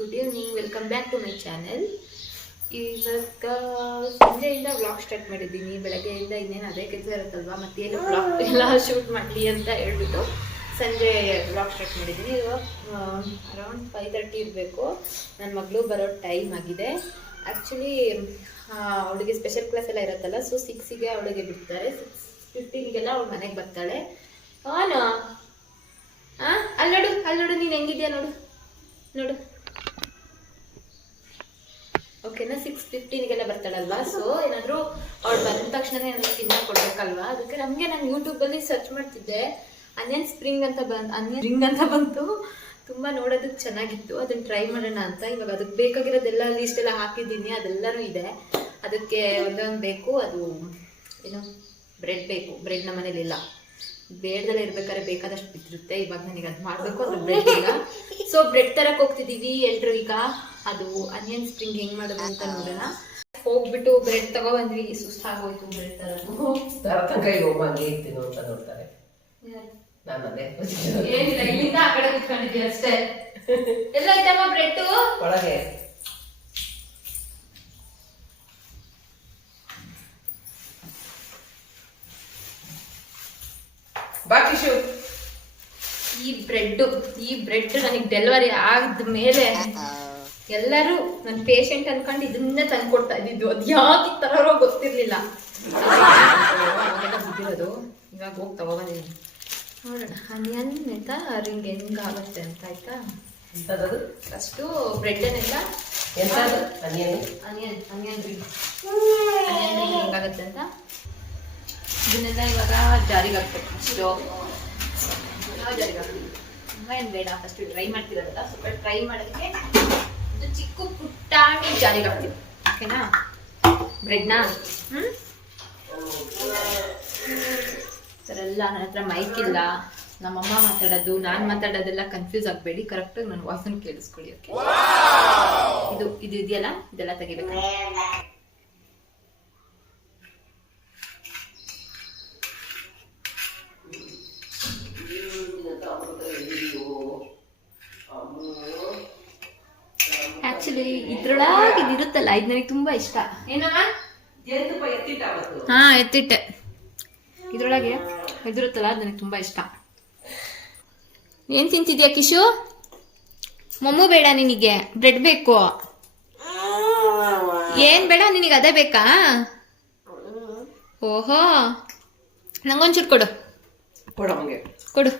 Good evening, welcome back to my channel. ಇವಾಗ ಸಂಜೆಯಿಂದ vlog start ಮಾಡಿದ್ದೀನಿ. ಬೆಳಗ್ಗೆಯಿಂದ ಇನ್ನೇನು ಅದೇ ಕೆಲಸ ಇರುತ್ತಲ್ವ, ಮತ್ತೇನು ವ್ಲಾಗ್ ಎಲ್ಲ ಶೂಟ್ ಮಾಡಲಿ ಅಂತ ಹೇಳ್ಬಿಟ್ಟು ಸಂಜೆ ವ್ಲಾಗ್ ಸ್ಟಾರ್ಟ್ ಮಾಡಿದ್ದೀನಿ. ಇವಾಗ ಅರೌಂಡ್ 5:30 ಇರಬೇಕು. ನನ್ನ ಮಗಳು ಬರೋ ಟೈಮ್ ಆಗಿದೆ. ಆ್ಯಕ್ಚುಲಿ ಅವಳಿಗೆ ಸ್ಪೆಷಲ್ ಕ್ಲಾಸ್ ಎಲ್ಲ ಇರುತ್ತಲ್ಲ, ಸೊ 6ಗೆ ಅವಳಿಗೆ ಬಿಡ್ತಾರೆ. 6:15ಗೆಲ್ಲ ಅವಳು ಮನೆಗೆ ಬರ್ತಾಳೆ. ಅವನು ಅಲ್ಲಿ ನೋಡು ನೀನು ಹೆಂಗಿದ್ಯಾ ನೋಡು. ಓಕೆನಾ, 6:15ಗೆಲ್ಲ ಬರ್ತಾಳಲ್ವಾ. ಸೊ ಏನಾದರೂ ಅವಳು ಬಂದ ತಕ್ಷಣ ಏನಾದರೂ ತಿನ್ನಕ್ಕೆ ಕೊಡ್ಬೇಕಲ್ವಾ. ಅದಕ್ಕೆ ನಮಗೆ ನಾನು ಯೂಟ್ಯೂಬಲ್ಲಿ ಸರ್ಚ್ ಮಾಡ್ತಿದ್ದೆ. ಆನಿಯನ್ ರಿಂಗ್ ಅಂತ ಬಂತು. ತುಂಬ ನೋಡೋದಕ್ಕೆ ಚೆನ್ನಾಗಿತ್ತು. ಅದನ್ನು ಟ್ರೈ ಮಾಡೋಣ ಅಂತ. ಇವಾಗ ಅದಕ್ಕೆ ಬೇಕಾಗಿರೋದೆಲ್ಲ ಲೀಸ್ಟೆಲ್ಲ ಹಾಕಿದ್ದೀನಿ, ಅದೆಲ್ಲನೂ ಇದೆ. ಅದಕ್ಕೆ ಒಂದೊಂದು ಬೇಕು. ಅದು ಏನು ಬ್ರೆಡ್ ಬೇಕು. ಬ್ರೆಡ್ ನಮ್ಮ ಮನೇಲಿಲ್ಲ, ಬೇಡದಲ್ಲೇ ಇರ್ಬೇಕಾದ್ರೆ ಬೇಕಾದಷ್ಟು ಬಿದ್ದಿರುತ್ತೆ. ಇವಾಗ ನನಗೆ ಅದು ಮಾಡಬೇಕು, ಅದು ಬ್ರೆಡ್ ಇಲ್ಲ. ಸೊ ಬ್ರೆಡ್ ತರಕ್ಕೆ ಹೋಗ್ತಿದ್ದೀವಿ ಎಲ್ರು. ಈಗ ಅದು ಆನಿಯನ್ ಸ್ಪ್ರಿಂಗ್ ಹೆಂಗ್ ಮಾಡೋದು ಅಂತ ನೋಡೋಣ. ಹೋಗ್ಬಿಟ್ಟು ಬ್ರೆಡ್ ತಗೊಬಂದ್ವಿ. ಸುಸ್ತಾಗೋಯ್ತು ಬ್ರೆಡ್ ನೋಡ್ತಾರೆ. ಏನಿಲ್ಲ, ಇಲ್ಲಿಂದ ಆ ಕಡೆ ಕುತ್ಕೊಂಡಿದ್ವಿ ಅಷ್ಟೇ. ಎಲ್ಲ ಐತಮ್ಮ ಬ್ರೆಡ್ ಒಳಗೆ. ಈ ಬ್ರೆಡ್ ನನಗೆ ಡೆಲಿವರಿ ಆದ ಮೇಲೆ ಎಲ್ಲರೂ ನನ್ನ ಪೇಷಂಟ್ ಅನ್ಕೊಂಡು ಇದನ್ನೇ ತಂದ್ಕೊಡ್ತಾ ಇದ್ದಿದ್ದು. ಅದು ಯಾಕೆ ತರೋ ಗೊತ್ತಿರ್ಲಿಲ್ಲ. ಬಿದ್ದಿರೋದು ಇವಾಗ ಹೋಗಿ ತಗೊಬಂದಿದ್ದೀನಿ. ನೋಡೋಣ ಆನಿಯನ್ ಅಂತ ರಿಂಗ್ ಹೆಂಗಾಗುತ್ತೆ ಅಂತ. ಆಯ್ತಾ, ಫಸ್ಟು ಬ್ರೆಡ್ಡನ್ನೆಲ್ಲ ಆನಿಯನ್ ರಿಂಗ್ ಹೆಂಗಾಗುತ್ತೆ ಅಂತ ಇದನ್ನೆಲ್ಲ ಇವಾಗ ಜಾರಿಗೆ ಹಾಕ್ಬೇಕು. ಅಷ್ಟು ಜಾರಿಗೆ ಹಾಕ್ತೀವಿ. ತುಂಬ ಏನು ಬೇಡ, ಫಸ್ಟ್ ಟ್ರೈ ಮಾಡ್ತಿರೋದಲ್ಲ, ಸ್ವಲ್ಪ ಟ್ರೈ ಮಾಡೋದಕ್ಕೆ ಒಂದು ಚಿಕ್ಕ ಪುಟ್ಟಾಣಿ ಜಾರಿಗೆ ಹಾಕ್ತೀವಿ. ಓಕೆನಾ, ಬ್ರೆಡ್ನ ಥರ ನನ್ನ ಹತ್ರ ಮೈಕ್ ಇಲ್ಲ, ನಮ್ಮಮ್ಮ ಮಾತಾಡೋದು ನಾನು ಮಾತಾಡೋದೆಲ್ಲ ಕನ್ಫ್ಯೂಸ್ ಆಗಬೇಡಿ. ಕರೆಕ್ಟಾಗಿ ನನ್ನ ವಾಯ್ಸನ್ನು ಕೇಳಿಸ್ಕೊಳ್ಳಿ. ಓಕೆ, ಇದು ಇದೆಯಲ್ಲ, ಇದೆಲ್ಲ ತೆಗಿಬೇಕು. ಆಕ್ಚುಲಿ ಇದ್ರೊಳಗೆ ಇದಿರುತ್ತಲ್ಲ, ಇದು ನನಗೆ ತುಂಬಾ ಇಷ್ಟ. ಏನಮ್ಮ? ಹಾ, ಎತ್ತಿಟ್ಟೆ. ಇದ್ರೊಳಗೆ ಇದಿರುತ್ತಲ್ಲ, ಅದು ನನಗೆ ತುಂಬಾ ಇಷ್ಟ. ಏನ್ ತಿಂತಿದ್ಯಾ ಕಿಶು? ಮೊಮ್ಮು ಬೇಡ ನಿನಗೆ, ಬ್ರೆಡ್ ಬೇಕು. ಏನ್ ಬೇಡ ನಿನಗೆ, ಅದೇ ಬೇಕಾ? ಓಹೋ, ನಂಗೊಂಚೂರು ಕೊಡು.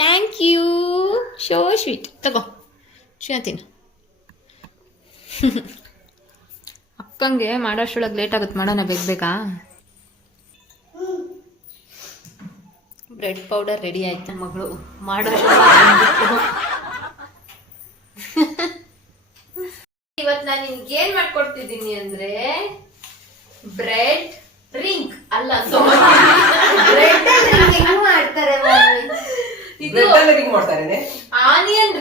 Thank you, so sweet. ತಗೋ ತಿನ್ನು. ಅಕ್ಕಂಗೆ ಮಾಡೋಷ್ಟೊಳಗೆ ಲೇಟ್ ಆಗುತ್ತೆ. ಮಾಡೋಣ ಬೇಕಾ? ಬ್ರೆಡ್ ಪೌಡರ್ ರೆಡಿ ಆಯ್ತು. ಮಗಳು ಇವತ್ತು ನಾನು ನಿನ್ಗೆ ಏನ್ ಮಾಡ್ಕೊಡ್ತಿದ್ದೀನಿ ಅಂದ್ರೆ ಬ್ರೆಡ್ ರಿಂಗ್ ಅಲ್ಲ, ಮಾಡ್ತಾರೆ. ಇದು ಆನಿಯನ್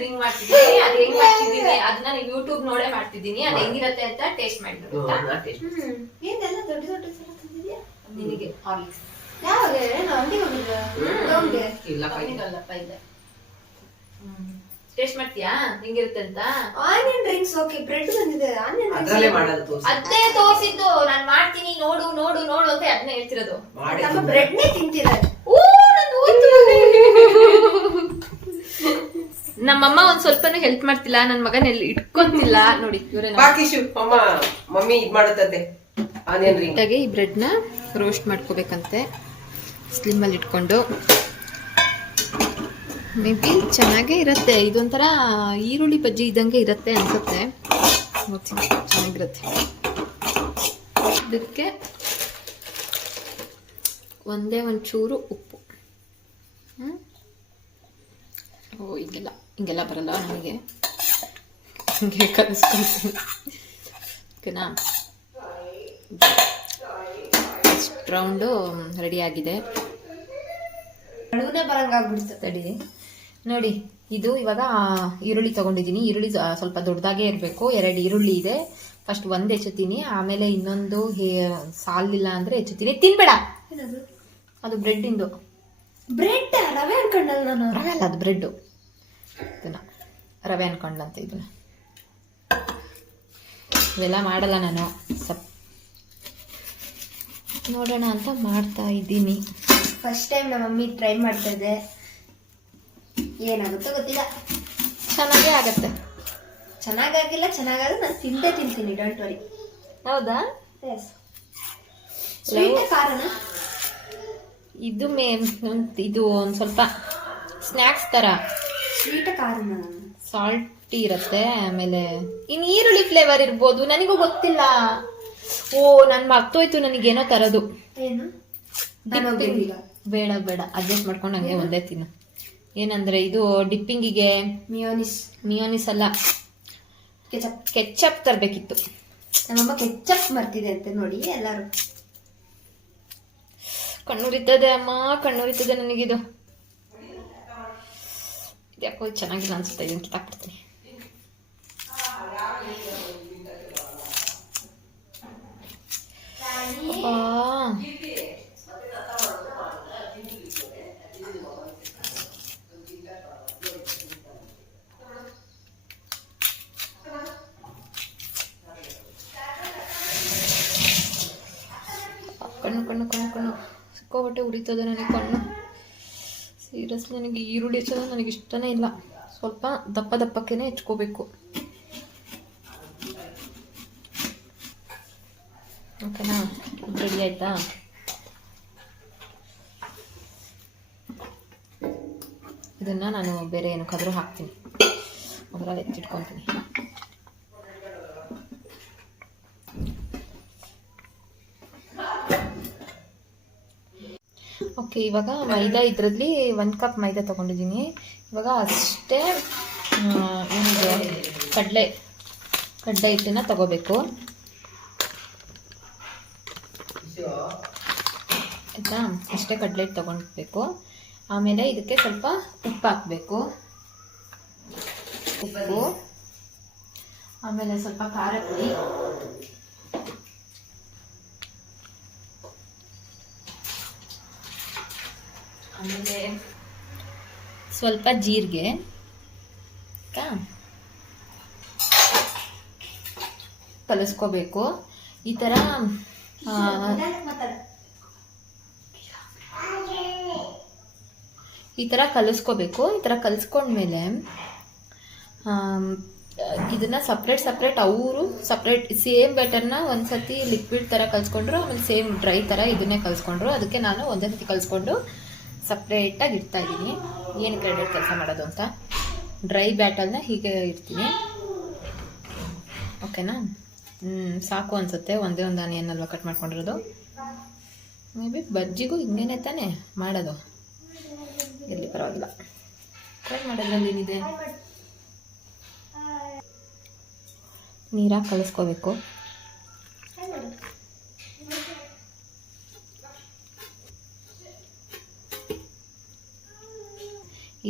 ರಿಂಗ್ ಮಾಡ್ತಿದ್ದೀನಿ. ಅದು ಹೆಂಗ್ ಮಾಡ್ತಿದ್ದೀನಿ ಅದನ್ನ ನಾನು ಯೂಟ್ಯೂಬ್ ನೋಡೇ ಮಾಡ್ತಿದ್ದೀನಿ. ಅದು ಹೆಂಗಿರತ್ತೆ ಅಂತ ಟೇಸ್ಟ್ ಮಾಡಿ. ಏನೆಲ್ಲ ದೊಡ್ಡ ತಂದಿದ್ಯಾ ನಿನಗೆ? ಹಾರ್ಲಿಕ್ಸ್ ಟೇಸ್ಟ್ ಮಾಡ್ತೀಯಾ ಹೆಂಗಿರುತ್ತೆ ಅಂತ? ಆನಿಯನ್ ರಿಂಗ್ಸ್ ಓಕೆ, ಬ್ರೆಡ್ ಬಂದಿದೆ. ಆನಿಯನ್ ಅದೇ ತೋರಿಸಿದ್ದು ನಾನು ಮಾಡ್ತೀನಿ, ನೋಡು ಅಂತ ಅದನ್ನೇ ಹೇಳ್ತಿರೋದು. ಬ್ರೆಡ್ನೇ ತಿಂತಿದ್ದಾರೆ. ನಮ್ಮಮ್ಮ ಒಂದ್ ಸ್ವಲ್ಪನೂ ಹೆಲ್ಪ್ ಮಾಡ್ತಿಲ್ಲ, ನನ್ ಮಗನ ಇಟ್ಕೊಂತಿಲ್ಲ ನೋಡಿ. ಮಮ್ಮಿ ಇದ್ ಮಾಡುತ್ತೆ. ಈ ಬ್ರೆಡ್ ನ ರೋಸ್ಟ್ ಮಾಡ್ಕೋಬೇಕಂತೆ, ಸ್ಲಿಮ್ ಅಲ್ಲಿ ಇಟ್ಕೊಂಡು. ಮೇ ಬಿ ಚೆನ್ನಾಗೇ ಇರುತ್ತೆ. ಇದೊಂಥರ ಈರುಳ್ಳಿ ಬಜ್ಜಿ ಇದ್ದಂಗೆ ಇರುತ್ತೆ ಅನ್ಸುತ್ತೆ. ಚೆನ್ನಾಗಿರುತ್ತೆ. ಇದಕ್ಕೆ ಒಂಚೂರು ಉಪ್ಪು. ಹಿಂಗೆಲ್ಲ ಬರಲ್ಲ ನನಗೆ, ಹಿಂಗೆ ಕಲಿಸ್ಕೊಳ್ತೀನಿ. ಓಕೆನಾ, ಫಸ್ಟ್ ರೌಂಡು ರೆಡಿ ಆಗಿದೆ. ತಡಿ ನೋಡಿ, ಇದು ಇವಾಗ ಈರುಳ್ಳಿ ತಗೊಂಡಿದ್ದೀನಿ. ಈರುಳ್ಳಿ ಸ್ವಲ್ಪ ದೊಡ್ಡದಾಗೇ ಇರಬೇಕು. 2 ಈರುಳ್ಳಿ ಇದೆ. ಫಸ್ಟ್ ಒಂದು ಹೆಚ್ಚುತ್ತೀನಿ, ಆಮೇಲೆ ಇನ್ನೊಂದು ಸಾಲಿಲ್ಲ ಅಂದ್ರೆ ಹೆಚ್ಚುತ್ತೀನಿ. ತಿನ್ಬೇಡ, ಅದು ಬ್ರೆಡ್ ಇಂದು. ಬ್ರೆಡ್ ರವೆ ಅನ್ಕೊಂಡಲ್ಲ ನಾನು. ರವೆ ಅಲ್ಲ, ಅದು ಬ್ರೆಡ್. ರವೆ ಅನ್ಕೊಂಡ್ಲಂತೆ ಇದನ್ನ. ಇವೆಲ್ಲ ಮಾಡಲ್ಲ ನಾನು, ನೋಡೋಣ ಅಂತ ಮಾಡ್ತಾ ಇದ್ದೀನಿ. ಫಸ್ಟ್ ಟೈಮ್ ನಮ್ಮ ಮಮ್ಮಿ ಟ್ರೈ ಮಾಡ್ತಾ ಇದ್ದೆ, ಏನಾಗುತ್ತೋ ಗೊತ್ತಿಲ್ಲ. ಚೆನ್ನಾಗೇ ಆಗತ್ತೆ. ಚೆನ್ನಾಗಾಗಿಲ್ಲ, ಚೆನ್ನಾಗಾದ್ರೆ ನಾನು ತಿಂತೀನಿ, ಡೋಂಟ್ ವರಿ. ಹೌದಾ? ಎಸ್. ಸ್ವೀಟ್ ಕಾರಣ ಇದು ಇದು ಒಂದು ಸ್ವಲ್ಪ ಸ್ನ್ಯಾಕ್ಸ್ ಥರ ಸ್ವೀಟ್ ಕಾರಣ ಸಾಲ್ಟಿ ಇರುತ್ತೆ. ಆಮೇಲೆ ಇನ್ನು ಈರುಳ್ಳಿ ಫ್ಲೇವರ್ ಇರ್ಬೋದು, ನನಗೂ ಗೊತ್ತಿಲ್ಲ. ಓ, ನಾನು ಮರ್ತೋಯ್ತು ನನಗೇನೋ ತರೋದು. ಏನು? ಬೇಡ ಬೇಡ, ಅಡ್ಜಸ್ಟ್ ಮಾಡ್ಕೊಂಡು ಹಂಗೆ ಒಂದೇ ತಿನ್ನು. ಏನಂದ್ರೆ ಇದು ಡಿಪ್ಪಿಂಗಿಗೆ ಮಿಯೋನಿಸ್ ಅಲ್ಲ, ಕೆಚಪ್ ತರಬೇಕಿತ್ತು. ನಮ್ಮಮ್ಮ ಕೆಚಪ್ ಮರ್ತಿದೆ ಅಂತ ನೋಡಿ ಎಲ್ಲರೂ. ಕಣ್ಣುರಿತದೆ ಅಮ್ಮ, ಕಣ್ಣುರಿತದೆ ನನಗಿದು. ಯಾಕೋ ಚೆನ್ನಾಗಿಲ್ಲ ಅನ್ಸುತ್ತೆ, ಇದನ್ನು ಕಿತ್ತಾಕ್ಬಿಡ್ತೀನಿ. ಕಣ್ಣು ಕಣ್ಣು ಕಣ್ಣು ಕಣ್ಣು ಸಿಕ್ಕೋಬಟ್ಟೆ ಉರಿತದೆ ನನಗೆ ಕಣ್ಣು. ಸೀರಿಯಸ್ಲಿ ನನಗೆ ಈರುಳ್ಳಿ ಹೆಚ್ಚೋದು ನನಗೆ ಇಷ್ಟನೇ ಇಲ್ಲ. ಸ್ವಲ್ಪ ದಪ್ಪ ದಪ್ಪಕ್ಕೇನೆ ಹೆಚ್ಕೋಬೇಕು. ಓಕೆನಾ? ರೆಡಿ ಆಯ್ತಾ? ಇದನ್ನ ನಾನು ಬೇರೆ ಏನಕ್ಕಾದ್ರೂ ಹಾಕ್ತೀನಿ, ಅದರಲ್ಲಿ ಎತ್ತಿಟ್ಕೊತೀನಿ. ಓಕೆ, ಇವಾಗ ಮೈದಾ ಇದರಲ್ಲಿ 1 ಕಪ್ ಮೈದಾ ತೊಗೊಂಡಿದ್ದೀನಿ. ಇವಾಗ ಅಷ್ಟೇ ಏನಿದೆ ಕಡಲೆ ಹಿಟ್ಟನ್ನು ತಗೋಬೇಕು ಆಯಿತಾ? ಅಷ್ಟೇ ಕಡಲೆ ಹಿಟ್ಟು ತೊಗೊಳ್ಬೇಕು. ಆಮೇಲೆ ಇದಕ್ಕೆ ಸ್ವಲ್ಪ ಉಪ್ಪು ಹಾಕಬೇಕು, ಉಪ್ಪು, ಆಮೇಲೆ ಸ್ವಲ್ಪ ಖಾರ ಪುಡಿ, ಆಮೇಲೆ ಸ್ವಲ್ಪ ಜೀರಿಗೆ ಕಲಿಸ್ಕೋಬೇಕು. ಈ ಥರ ಕಲಿಸ್ಕೋಬೇಕು. ಈ ಥರ ಕಲಿಸ್ಕೊಂಡ್ಮೇಲೆ ಇದನ್ನ ಸಪ್ರೇಟ್ ಅವರು ಸೇಮ್ ಬ್ಯಾಟರ್ನ ಒಂದ್ಸತಿ ಲಿಕ್ವಿಡ್ ಥರ ಕಲಿಸ್ಕೊಂಡ್ರು, ಆಮೇಲೆ ಸೇಮ್ ಡ್ರೈ ಥರ ಇದನ್ನೇ ಕಲಿಸ್ಕೊಂಡ್ರು. ಅದಕ್ಕೆ ನಾನು ಒಂದೇ ಸತಿ ಕಲಿಸ್ಕೊಂಡು ಸಪ್ರೇಟಾಗಿ ಇಡ್ತಾ ಇದ್ದೀನಿ. ಏನು ಕ್ರೆಡಿಟ್ ಕೆಲಸ ಮಾಡೋದು ಅಂತ ಡ್ರೈ ಬ್ಯಾಟಲ್ನ ಹೀಗೆ ಇಡ್ತೀನಿ. ಓಕೆನಾ? ಸಾಕು ಅನಿಸುತ್ತೆ, ಒಂದೇ ಒಂದು ಆನಿಯನ್ ಅಲ್ವಾ ಕಟ್ ಮಾಡ್ಕೊಂಡಿರೋದು. ಮೇ ಬಿ ಬಜ್ಜಿಗೂ ಹಿಂಗೇನೆ ತಾನೇ ಮಾಡೋದು, ಇರಲಿ ಪರವಾಗಿಲ್ಲ, ಟ್ರೈ ಮಾಡೋದ್ರಲ್ಲಿ ಏನಿದೆ. ನೀರಾಗಿ ಕಲಿಸ್ಕೋಬೇಕು.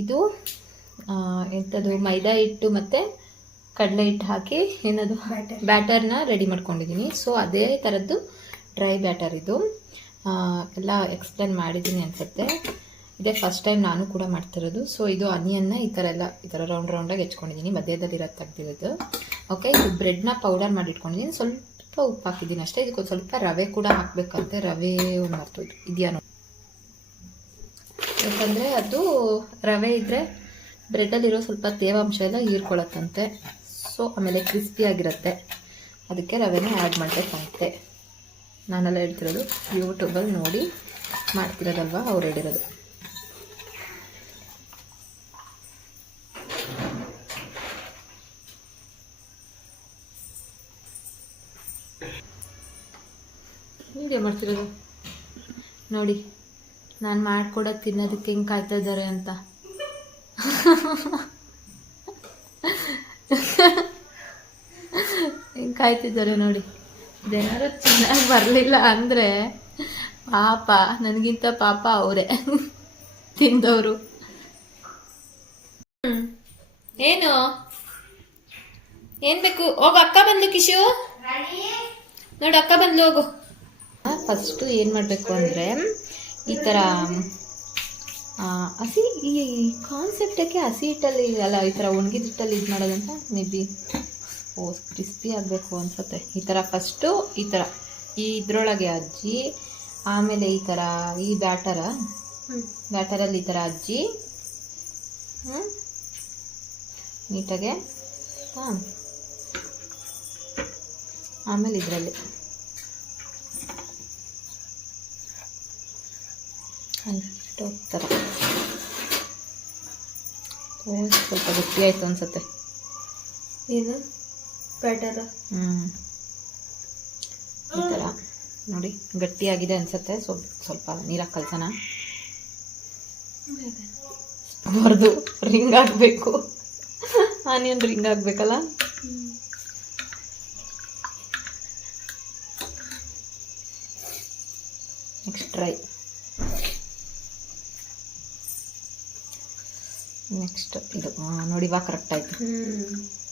ಇದು ಎಂಥದ್ದು ಮೈದಾ ಹಿಟ್ಟು ಮತ್ತು ಕಡಲೆ ಹಿಟ್ಟು ಹಾಕಿ ಏನದು ಬ್ಯಾಟರ್ನ ರೆಡಿ ಮಾಡ್ಕೊಂಡಿದ್ದೀನಿ. ಸೊ ಅದೇ ಥರದ್ದು ಡ್ರೈ ಬ್ಯಾಟರ್ ಇದು. ಎಲ್ಲ ಎಕ್ಸ್ಪ್ಲೇನ್ ಮಾಡಿದ್ದೀನಿ ಅನಿಸುತ್ತೆ. ಇದೇ ಫಸ್ಟ್ ಟೈಮ್ ನಾನು ಕೂಡ ಮಾಡ್ತಿರೋದು. ಸೊ ಇದು ಆನಿಯನ್ನ ಈ ಥರ ರೌಂಡಾಗಿ ಹೆಚ್ಕೊಂಡಿದ್ದೀನಿ, ಮಧ್ಯದಲ್ಲಿ ಇರೋದು ತೆಗ್ದಿರೋದು. ಓಕೆ, ಇದು ಬ್ರೆಡ್ನ ಪೌಡರ್ ಮಾಡಿ ಇಟ್ಕೊಂಡಿದ್ದೀನಿ. ಸ್ವಲ್ಪ ಉಪ್ಪು ಹಾಕಿದ್ದೀನಿ ಅಷ್ಟೇ. ಇದಕ್ಕೊಂದು ಸ್ವಲ್ಪ ರವೆ ಕೂಡ ಹಾಕಬೇಕಂತೆ. ರವೆ ಒಂದು ಮರ್ತೋಯ್ತು, ಇದೆಯಾ ನೋಡಿ. ಯಾಕಂದರೆ ಅದು ರವೆ ಇದ್ದರೆ ಬ್ರೆಡ್ಡಲ್ಲಿರೋ ಸ್ವಲ್ಪ ತೇವಾಂಶ ಎಲ್ಲ ಹೀರ್ಕೊಳ್ಳುತ್ತಂತೆ. ಸೊ ಆಮೇಲೆ ಕ್ರಿಸ್ಪಿಯಾಗಿರುತ್ತೆ, ಅದಕ್ಕೆ ರವೆನ ಆ್ಯಡ್ ಮಾಡಬೇಕಂತೆ. ನಾನೆಲ್ಲ ಹೇಳ್ತಿರೋದು ಯೂಟ್ಯೂಬಲ್ಲಿ ನೋಡಿ ಮಾಡ್ತಿರೋದಲ್ವ, ಅವ್ರು ಹೇಳಿರೋದು. ವಿಡಿಯೋ ಮಾಡ್ತಿರೋದು ನೋಡಿ, ನಾನು ಮಾಡ್ಕೊಡೋದು ತಿನ್ನೋದಕ್ಕೆ ಹೆಂಗೆ ಕಾಯ್ತಾ ಇದ್ದಾರೆ ಅಂತ. ಹೆಂಗೆ ಕಾಯ್ತಿದ್ದಾರೆ ನೋಡಿ. ಇದೇನಾದ್ರು ಚೆನ್ನಾಗಿ ಬರಲಿಲ್ಲ ಅಂದರೆ ಪಾಪ, ನನಗಿಂತ ಪಾಪ ಅವರೇ ತಿಂದವರು. ಏನು ಬೇಕು? ಹೋಗು, ಅಕ್ಕ ಬಂದ್ಲು. ಕಿಶು ನೋಡು, ಅಕ್ಕ ಬಂದ್ಲು, ಹೋಗು. ಫಸ್ಟು ಏನು ಮಾಡಬೇಕು ಅಂದರೆ ಈ ಥರ ಹಸಿ ಈ ಕಾನ್ಸೆಪ್ಟಕ್ಕೆ ಹಸಿ ಹಿಟ್ಟಲ್ಲಿ ಅಲ್ಲ ಈ ಥರ ಒಣಗಿದ ಹಿಟ್ಟಲ್ಲಿ ಇದು ಮಾಡೋದಂತ ಮೇ ಬಿ ಕ್ರಿಸ್ಪಿ ಆಗಬೇಕು ಅನ್ಸುತ್ತೆ. ಈ ಥರ ಫಸ್ಟು ಈ ಥರ ಈ ಇದರೊಳಗೆ ಅಜ್ಜಿ, ಆಮೇಲೆ ಈ ಥರ ಈ ಬ್ಯಾಟರಲ್ಲಿ ಈ ಥರ ಅಜ್ಜಿ ನೀಟಾಗೆ ಆಮೇಲೆ ಇದರಲ್ಲಿ ಅಷ್ಟು ಥರ ಸ್ವಲ್ಪ ಗಟ್ಟಿ ಆಯಿತು ಅನ್ಸುತ್ತೆ. ಇದು ಬ್ಯಾಟರ ಈ ಥರ ನೋಡಿ ಗಟ್ಟಿಯಾಗಿದೆ ಅನ್ಸುತ್ತೆ. ಸ್ವಲ್ಪ ನೀರಾಗಿ ಕಲ್ಸೋಣ. ಹೊರದು ರಿಂಗ್ ಆಗಬೇಕು, ಆನಿಯನ್ ರಿಂಗ್ ಆಗಬೇಕಲ್ಲ. Next try. ನೆಕ್ಸ್ಟ್ ಇದು ನೋಡಿ ಇವಾಗ ಕರೆಕ್ಟ್ ಆಯಿತು.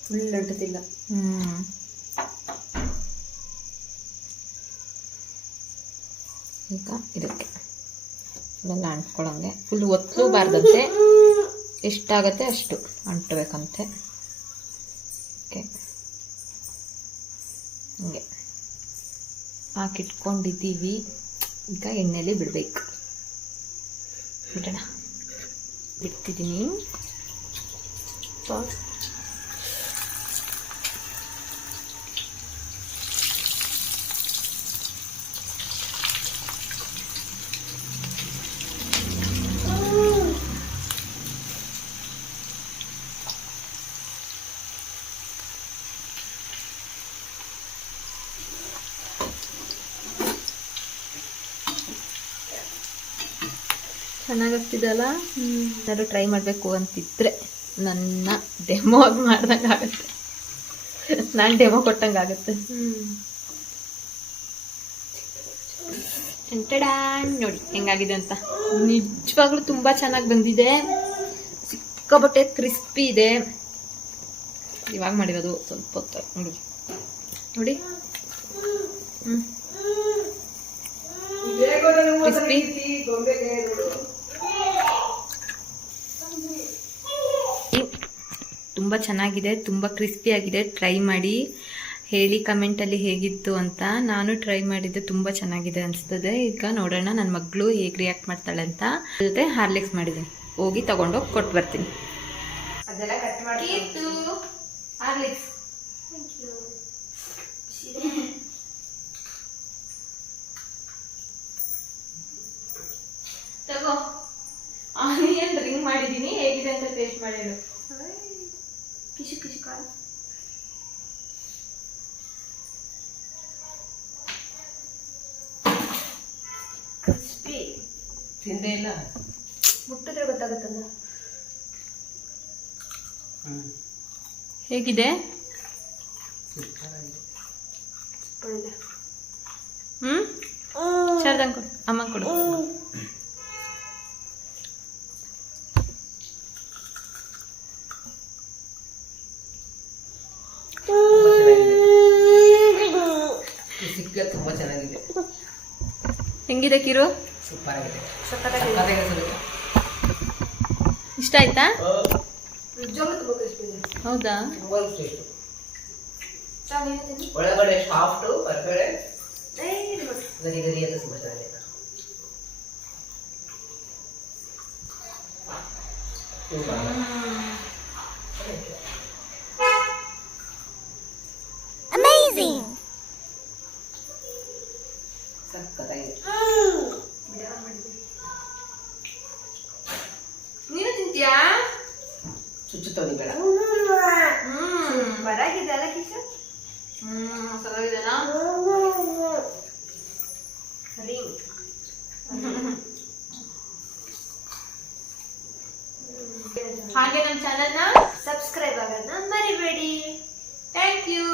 ಫುಲ್ ಅಂಟುತ್ತಿಲ್ಲ. ಈಗ ಇದಕ್ಕೆ ಇವೆಲ್ಲ ಅಂಟ್ಕೊಳ್ಳೋಂಗೆ ಫುಲ್ ಒತ್ತಲೂಬಾರ್ದಂತೆ, ಎಷ್ಟಾಗತ್ತೆ ಅಷ್ಟು ಅಂಟಬೇಕಂತೆ. ಓಕೆ, ಹಂಗೆ ಹಾಕಿಟ್ಕೊಂಡಿದ್ದೀವಿ. ಈಗ ಎಣ್ಣೆಲಿ ಬಿಡಬೇಕು. ಬಿಡೋಣ, ಬಿಡ್ತಿದ್ದೀನಿ. ಚೆನ್ನಾಗಾಗ್ತಿದಲ್ಲ. ಏನಾದ್ರು ಟ್ರೈ ಮಾಡಬೇಕು ಅಂತಿದ್ರೆ ನನ್ನ ಡೆಮೋ ಆಗಿ ಮಾಡ್ದಂಗೆ ಆಗುತ್ತೆ, ನಾನು ಡೆಮೋ ಕೊಟ್ಟಂಗೆ ಆಗುತ್ತೆ. ನೋಡಿ ಹೆಂಗಾಗಿದೆ ಅಂತ. ನಿಜವಾಗ್ಲೂ ತುಂಬ ಚೆನ್ನಾಗಿ ಬಂದಿದೆ, ಸಿಕ್ಕಾಪಟ್ಟೆ ಕ್ರಿಸ್ಪಿ ಇದೆ. ಇವಾಗ ಮಾಡಿರೋದು ಸ್ವಲ್ಪ ಹೊತ್ತು ನೋಡಿ ನೋಡಿ ಕ್ರಿಸ್ಪಿ. ತುಂಬ ಚೆನ್ನಾಗಿದೆ, ತುಂಬ ಕ್ರಿಸ್ಪಿ ಆಗಿದೆ. ಟ್ರೈ ಮಾಡಿ ಹೇಳಿ ಕಮೆಂಟಲ್ಲಿ ಹೇಗಿತ್ತು ಅಂತ. ನಾನು ಟ್ರೈ ಮಾಡಿದ್ದೆ, ತುಂಬ ಚೆನ್ನಾಗಿದೆ ಅನಿಸ್ತದೆ. ಈಗ ನೋಡೋಣ ನನ್ನ ಮಗಳು ಹೇಗೆ ರಿಯಾಕ್ಟ್ ಮಾಡ್ತಾಳೆ ಅಂತ. ಜೊತೆ ಹಾರ್ಲಿಕ್ಸ್ ಮಾಡಿದ್ದೀನಿ, ಹೋಗಿ ತಗೊಂಡೋಗಿ ಕೊಟ್ಟು ಬರ್ತೀನಿ. ಅದೆಲ್ಲ ಕಟ್ ಮಾಡಿ ಹಾರ್ಲಿಕ್ಸ್ ತಗೋ. ಆನಿಯನ್ ರಿಂಗ್ ಮಾಡಿದ್ದೀನಿ, ಹೇಗಿದೆ ಅಂತ ಟೇಸ್ಟ್ ಮಾಡಿ ಹೇಳು. ಕಿಶು ಕಿಶು ಕಾಳು ಕ್ರಿಸ್ಪಿ. ತಿಂದೇ ಇಲ್ಲ, ಮುಟ್ಟಿದ್ರೆ ಗೊತ್ತಾಗುತ್ತಲ್ಲ. ಹೇಗಿದೆ? ಶಾರದಂಗ್ ಕೊಡು, ಅಮ್ಮ ಕೊಡು. ತುಂಬಾ ಚೆನ್ನಾಗಿದೆ. ಹೆಂಗಿದೆ ಕಿರು? ಸೂಪರ್ ಆಗಿದೆ. ಸಕ್ಕತ್ತಾಗಿದೆ. ಇಷ್ಟ ಆಯ್ತಾ? ನಿಜವಾಗ್ಲೂ ತುಂಬಾ ಕ್ರಿಸ್ಪಿ ಇದೆ. ಹೌದಾ? ತುಂಬಾ ಟೇಸ್ಟ್. ಒಳಗಡೆ ಸಾಫ್ಟ್, ಹೊರಗಡೆ ಗರಿ ಗರಿ ಅಂತ ತುಂಬಾ ಚೆನ್ನಾಗಿದೆ. Amazing! ಸಕ್ಕತ್ತಾಗಿದೆ. ನೀನು ತಿಂತೀಯಾ? ಚುಚ್ಚುತ್ತೋನಿ ಬೇಡ. ಬರಾಗಿದೆ ಅಲ್ಲ ಕಿಶು? ಚೆನ್ನಾಗಿದೆನಾ? ರಿಂಗ್. ಹಾಗೆ ನಮ್ಮ ಚಾನಲ್ನ ಸಬ್ಸ್ಕ್ರೈಬ್ ಆಗೋದನ್ನ ಮರಿಬೇಡಿ. Thank you.